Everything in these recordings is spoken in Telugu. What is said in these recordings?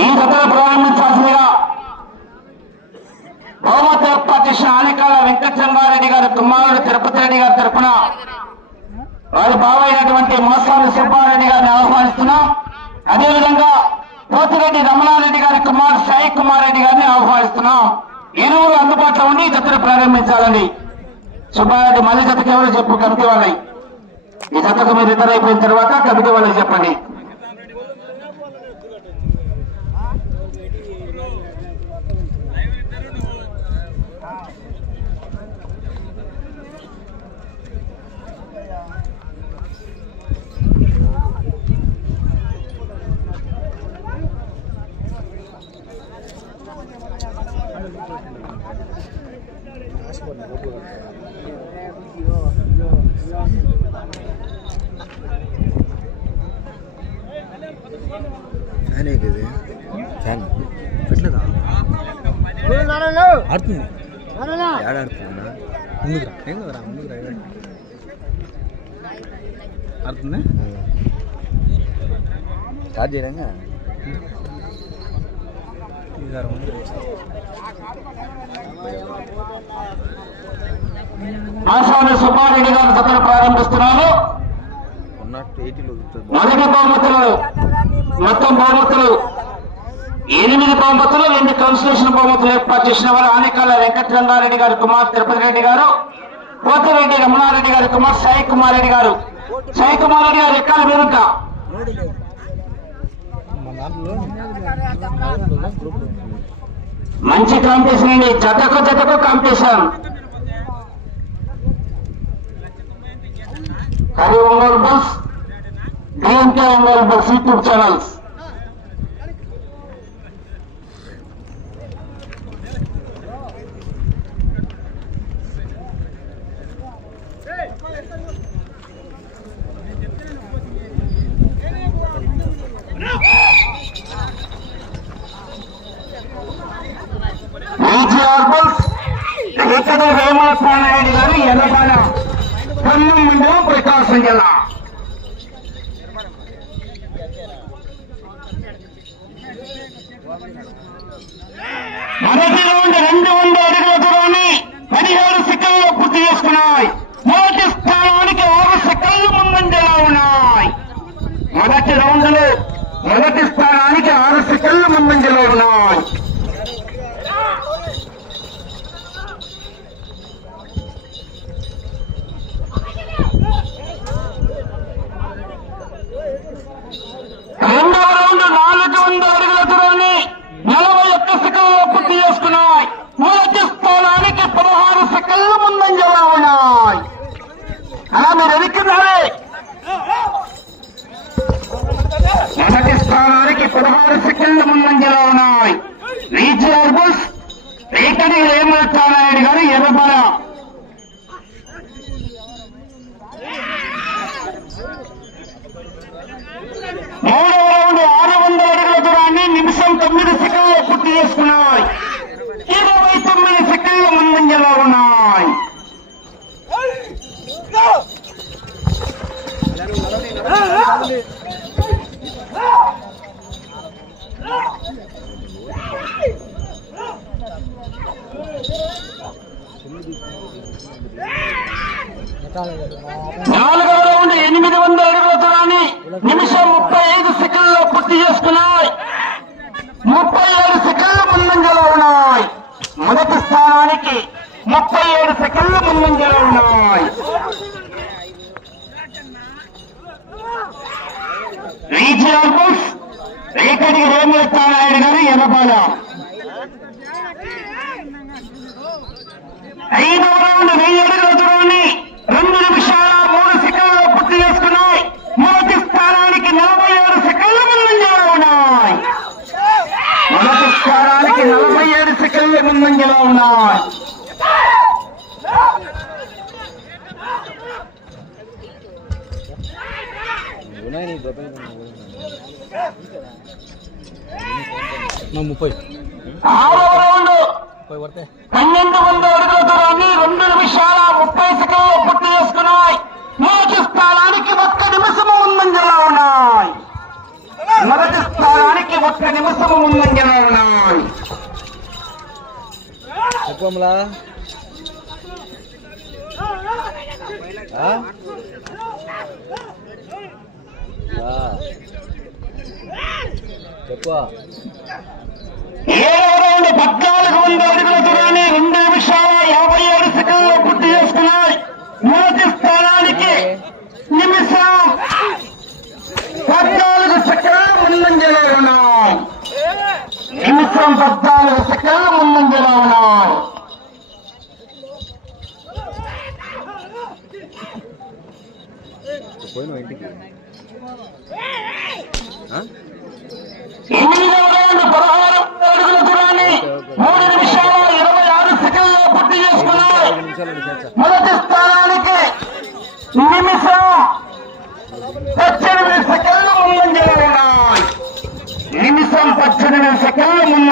ఈ జతను ప్రారంభించాల్సిందిగా బహుమతి ఏర్పాటు చేసిన ఆనికాల వెంకటరంగారెడ్డి గారి కుమారుడు తిరుపతి రెడ్డి గారి తరఫున వారి బావైనటువంటి మోసాని సుబ్బారెడ్డి గారిని ఆహ్వానిస్తున్నాం. అదేవిధంగా పోతిరెడ్డి రమణారెడ్డి గారి కుమార్ సాయి కుమార్ రెడ్డి గారిని ఆహ్వానిస్తున్నాం. ఇరువురు అందుబాటులో ఉండి జతను ప్రారంభించాలండి. సుబ్బారెడ్డి మళ్ళీ జతకు ఎవరు చెప్పు? కమిటీ వాళ్ళని. ఈ జతకు మీరు ఇతర అయిపోయిన తర్వాత కమిటీ వాళ్ళకి చెప్పండి. ఫ్యాన్ ఏంటి ఇది ఫ్యాన్ పెట్టలేదా ఆడుతుంది ఏడ ఆడుతుందా ముందుకు రా ఏం కదరా ముందుకు రా ఏడ ఆడుతుందా స్టార్ట్ చేయడంగా ఆశాని సుబ్బారెడ్డి గారు జతను ప్రారంభిస్తున్నారు మొదటి బహుమతులు మొత్తం బహుమతులు ఎనిమిది బహుమతులు రెండు కన్సలేషన్ బహుమతులు ఏర్పాటు చేసిన వారు ఆనేకాల వెంకటరంగారెడ్డి గారు కుమార్ తిరుపతి రెడ్డి గారు పోతిరెడ్డి రమణారెడ్డి గారి కుమార్ సాయి కుమార్ రెడ్డి గారు. సాయి కుమార్ రెడ్డి గారు ఎక్కాలి మీరుంట మంచి కాంపిటీషన్ అండి. జతకు జతకు competition Hari Ongole bus DMK Ongole bus YouTube channels ఇతడు వేమస్వామి గారు ఎర్రబాల ఖమ్మం మండలం ప్రకాశం జిల్లా. మొదటి రౌండ్ రెండు వంద అడుగుల దూరాన్ని పదిహేడు సెకండ్లు పూర్తి చేసుకున్నాయి. మొదటి స్థానానికి ఆరు సెకండ్లు ముందంజలా ఉన్నాయి. మొదటి రౌండ్లో మొదటి స్థానానికి ఆరు సెకండ్లు ముందంజలో ఉన్నాయి రెండవ రౌండ్ నాలుగు వందల అడుగుల దూరాన్ని నలభై ఒక్క సెకండ్లో పూర్తి చేసుకున్నాయి మొదటి స్థానానికి పదహారు సెకండ్లు ముందంజలో ఉన్నాయి అలా మీరు ఎదుక్కున్నారే మొదటి స్థానానికి పదహారు సెకండ్ల ముందంజలో ఉన్నాయి రీజిఆర్ బస్ రేకడి రేమలనాయుడు గారు ఎర్రబల మూడవ రౌండ్ ఆరు వందల అడుగుల దూరాన్ని నిమిషం తొమ్మిది సెకండ్లు పూర్తి చేసుకున్నాయి. ఇరవై తొమ్మిది సెకండ్ల ముందంజలో ఉన్నాయి నాలుగవ రౌండ్ ఎనిమిది వందల అడుగుల దూరాన్ని నిమిషం ముప్పై ఐదు సెకండ్లో పూర్తి చేసుకున్నాయి. ముప్పై ఏడు సెకండ్ల ముందంజలో ఉన్నాయి. మొదటి స్థానానికి ముప్పై ఏడు సెకండ్ల ముందంజలో ఉన్నాయి. రీజియల్ బస్ రేకడికి స్థానాయుడు గారు ఎర్రపాల ఐదవ రౌండ్ వెయ్యి అడుగుల దూరాన్ని రెండు నిమిషాల మూడు సెకండ్లు పూర్తి చేసుకున్నాయి. మొదటి స్థానానికి నలభై ఏడు సెకండ్ల ముందంజలో ఉన్నాయి. మొదటి స్థానానికి నలభై ఏడు సెకండ్ల ముందంజలో ఉన్నాయి. ముప్పై ఆరవ రౌండ్ ముప్పై పడితే పన్నెండు వందల అడుగుల దూరాన్ని రెండు నిమిషాల ముప్పై సెకండ్లు పూర్తి చేసుకున్నాయి. మొదటి స్థానానికి ఒక్క నిమిషము ముందంజలో ఉన్నాయి. మొదటి స్థానానికి ఒక్క నిమిషము ముందంజలో ఉన్నాయి? ఆ. చెప్పు ఏడవ పద్నాలుగు వందల అడుగుల దూరాన్ని రెండు నిమిషాల యాభై ఏడు సెకండ్లు పూర్తి చేసుకున్నాయి. మొదటి స్థానానికి నిమిషం పద్నాలుగు సెకండ్ల ముందంజలో ఉన్నాయి నిమిషం పద్నాలుగు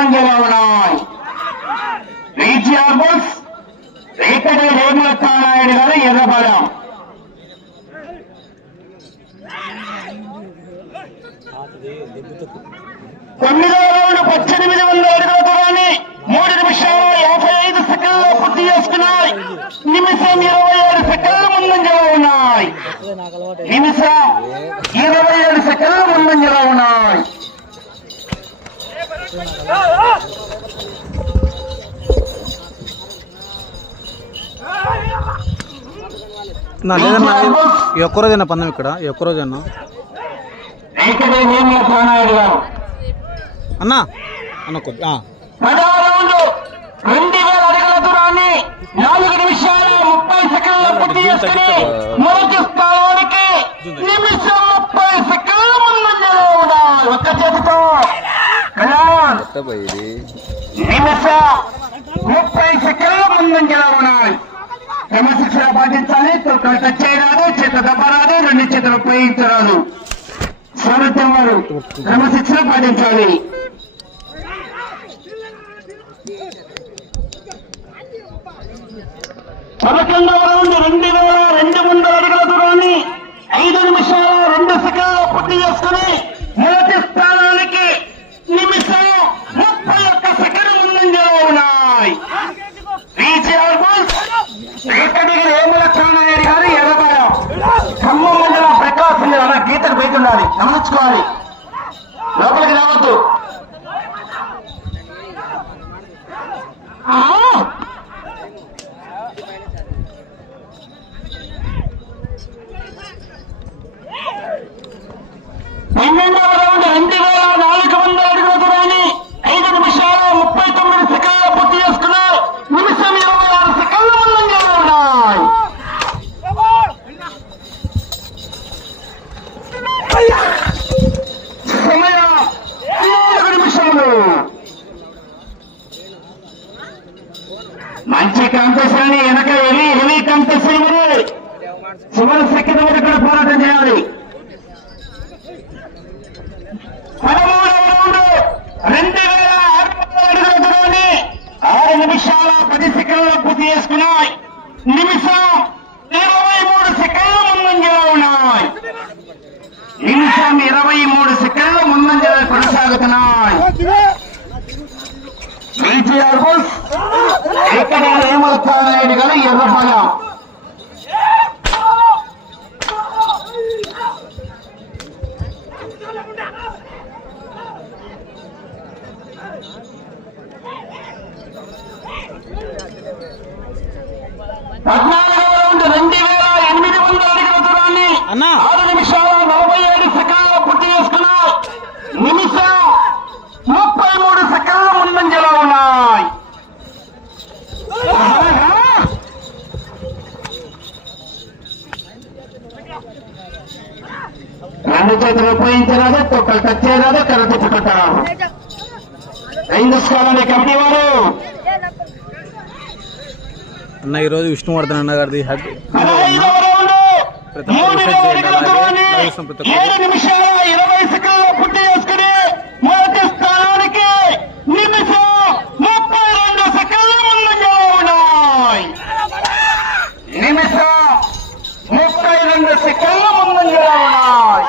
సెకండ్లు ముందంజలో ఉన్నాయి రీజియర్ గారు ఎర్రబలం. తొమ్మిదవ రౌండ్ పద్దెనిమిది వందల అడుగుల దూరాన్ని మూడు నిమిషాల యాభై ఐదు సెకండ్లు పూర్తి చేసుకున్నాయి. నిమిషం ఇరవై ఏడు సెకండ్లు ముందంజలో ఉన్నాయి. నిమిషం ఇరవై ఏడు సెకండ్లు ముందంజలో ఉన్నాయి. నా లేదన్నా ఈ ఒక్క రోజేనా పందెం ఇక్కడ? ఈ ఒక్క రోజేనా? రేకడి రేములత నాయుడు గారు అన్నా? అన్న కొద్ది ఆ. పదవ రౌండ్ రెండు వేల అడుగుల దూరాన్ని నాలుగు నిమిషాల ముప్పై సెకండ్లు పూర్తి చేసుకుని మొదటి స్థానానికి నిమిషం ముప్పై సెకండ్లు చేతితో. కళ్యాణ్ నిమిషం ముప్పై సెకండ్ల ముందంజలో ఉన్నాయి క్రమశిక్షణ పాటించాలి తొక్కలు చేయరాదు చేత దెబ్బరాదు రెండు చేతులు ఉపయోగించరాదు సామర్థ్యం వారు క్రమశిక్షణ పాటించాలి పదకొండవ రౌండ్ రెండు వేల రెండు వందల అడుగుల దూరాన్ని ఐదు నిమిషాల రెండు సెకండ్లు పూర్తి చేసుకుని మొదటి స్థానానికి నిమిషం ముప్పై ఒక్క సెకండ్ ముందంజలో ఉన్నాయి రీజియర్ బస్ రేకడిగి గారు ఖమ్మం మండలం ప్రకాశం జిల్లా అన్న గీతకు బయట గమనించుకోవాలి. లోపలికి రావద్దు ఆ! పన్నెండవ రౌండ్ రెండు వేల నాలుగు వందల అడుగుల దూరాన్ని ఐదు నిమిషాల ముప్పై తొమ్మిది సెకండ్లు పూర్తి చేసుకున్నారు నిమిషం ఇరవై ఆరు సెకండ్ల ముందంజలో ఉన్నాయి సమయం నాలుగు నిమిషములు మంచి కాంపిటీషన్ వెనక హెవీ హెవీ కాంపిటీషన్ మరి చివరి సెకండ్ వరకు కూడా పోరాటం చేయాలి పదమూడవ రౌండ్ రెండు వేల ఆరు వందల అడుగుల దూరాన్ని ఆరు నిమిషాల పది తీసుకున్నాయి. నిమిషం ఇరవై మూడు సెకండ్ల ముందంజలో ఉన్నాయి. నిమిషం ఇరవై మూడు సెకండ్ల ముందంజలో కొనసాగుతున్నాయి. బీటీఆర్ బస్ ఇక్కడ ఏమవుతానాయుడు గారు? ఎర్రఫలం పద్నాలుగవ రౌండ్ రెండు వేల ఎనిమిది వందల అడుగుల దూరాన్ని అన్నా ఆరు నిమిషాల నలభై ఏడు సెకండ్లు పూర్తి చేసుకున్నాయి నిమిషం ముప్పై మూడు సెకండ్ల ముందంజలో ఉన్నాయి రెండు చేతులు ఉపయోగించరాదు తొక్కలు టచ్ చేయరాదు కర్ర తిప్పుకుంటారు ఏం తీసుకోవాలండి కమిటీ వారు అన్న ఈరోజు విష్ణువర్ధన్ అన్న గారిది హ్యాపీ ప్రతి ఒక్కరు వేల చేయండి అలాగే. ప్రతి. ఏడు నిమిషాల ఇరవై సెకండ్లు పూర్తి చేసుకుని మొదటి స్థానానికి నిమిషం ముప్పై రెండు సెకండ్ల ముందంజలో ఉన్నాయి నిమిషం ముప్పై రెండు సెకండ్ల ముందంజలో ఉన్నాయి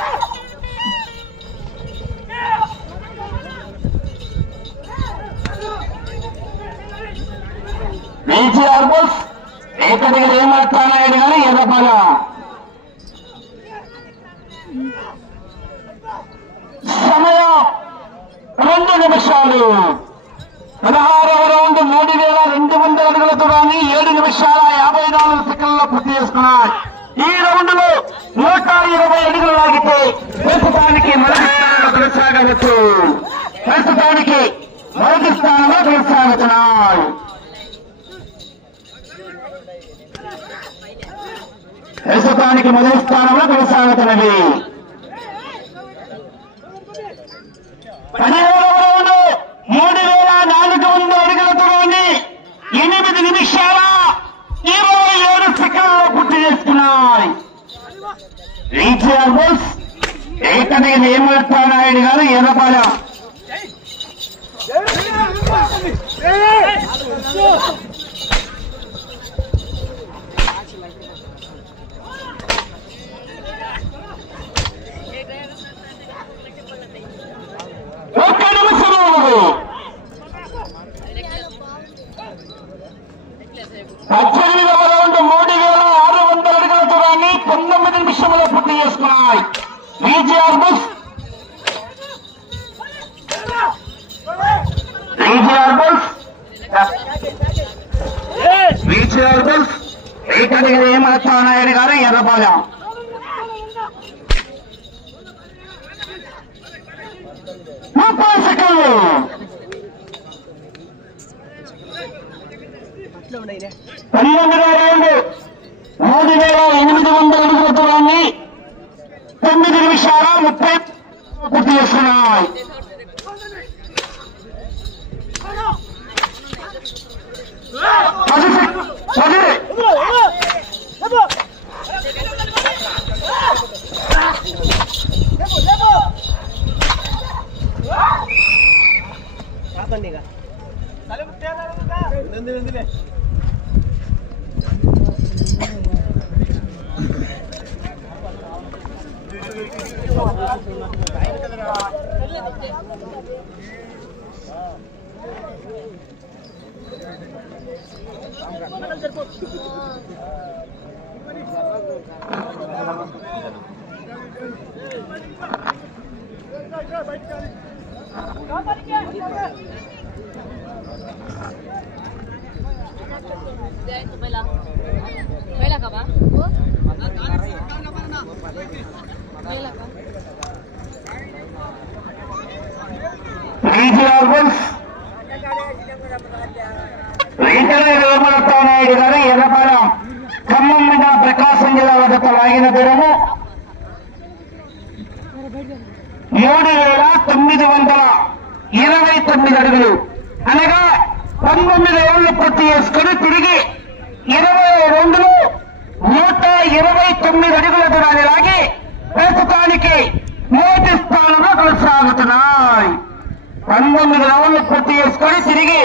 ఈజీఆర్ బోల్స్ ఏకదిగా ఏమాడుతున్నాడు కానీ ఎర్రపాల సమయం రెండు నిమిషాలు. పదహారవ రౌండ్ మూడు వేల రెండు వందల అడుగుల దూరాన్ని ఏడు నిమిషాల యాభై నాలుగు సెకండ్లో పూర్తి చేసుకున్నాయి. ఈ రౌండ్లో నూట ఇరవై అడుగులు లాగితే ప్రస్తుతానికి మొదటి స్థానంలో కొనసాగవచ్చు. ప్రస్తుతానికి మొదటి స్థానంలో కొనసాగుతున్నాయి. ప్రస్తుతానికి మొదటి స్థానంలో కొనసాగుతున్నది. మూడు వేల నాలుగు వందల అడుగుల ఎనిమిది నిమిషాల ఇరవై ఏడు సెకండ్లో పూర్తి చేసుకున్నాయి రీచర్ బోల్స్ ఏకమైన ఏమర్తానాయుడు గారు ఎర్రపాలెం ఒక్క నిమిషము పద్దెనిమిదవ రౌండ్ మూడు వేల ఆరు వందల అడుగుల దూరాన్ని పంతొమ్మిది నిమిషంలో పూర్తి చేసుకున్నాయి విజిఆర్ బుస్ విజిఆర్ బుస్ విజిఆర్ బుస్ ఏకడిగా ఏమవుతానాయుడు గారు ఎర్రపాలెం ముప్పై సెకండ్లు పన్నెండు Bye, Johnny. Bella. Bella ka ba? Bella ka? VGR bus Venkata Vemalathanaidu గారు ఖమ్మం మీద ప్రకాశం జిల్లా వద్ద లాగిన దూరము వేల తొమ్మిది వందల ఇరవై తొమ్మిది అడుగులు అనగా పంతొమ్మిది ఏళ్ళు పూర్తి చేసుకుని తిరిగి ఇరవై రెండులో నూట ఇరవై తొమ్మిది అడుగుల దూరాన్ని లాగి ప్రస్తుతానికి మొదటి స్థానంలో కొనసాగుతున్నాయి. పంతొమ్మిది రౌండ్లు పూర్తి చేసుకొని తిరిగి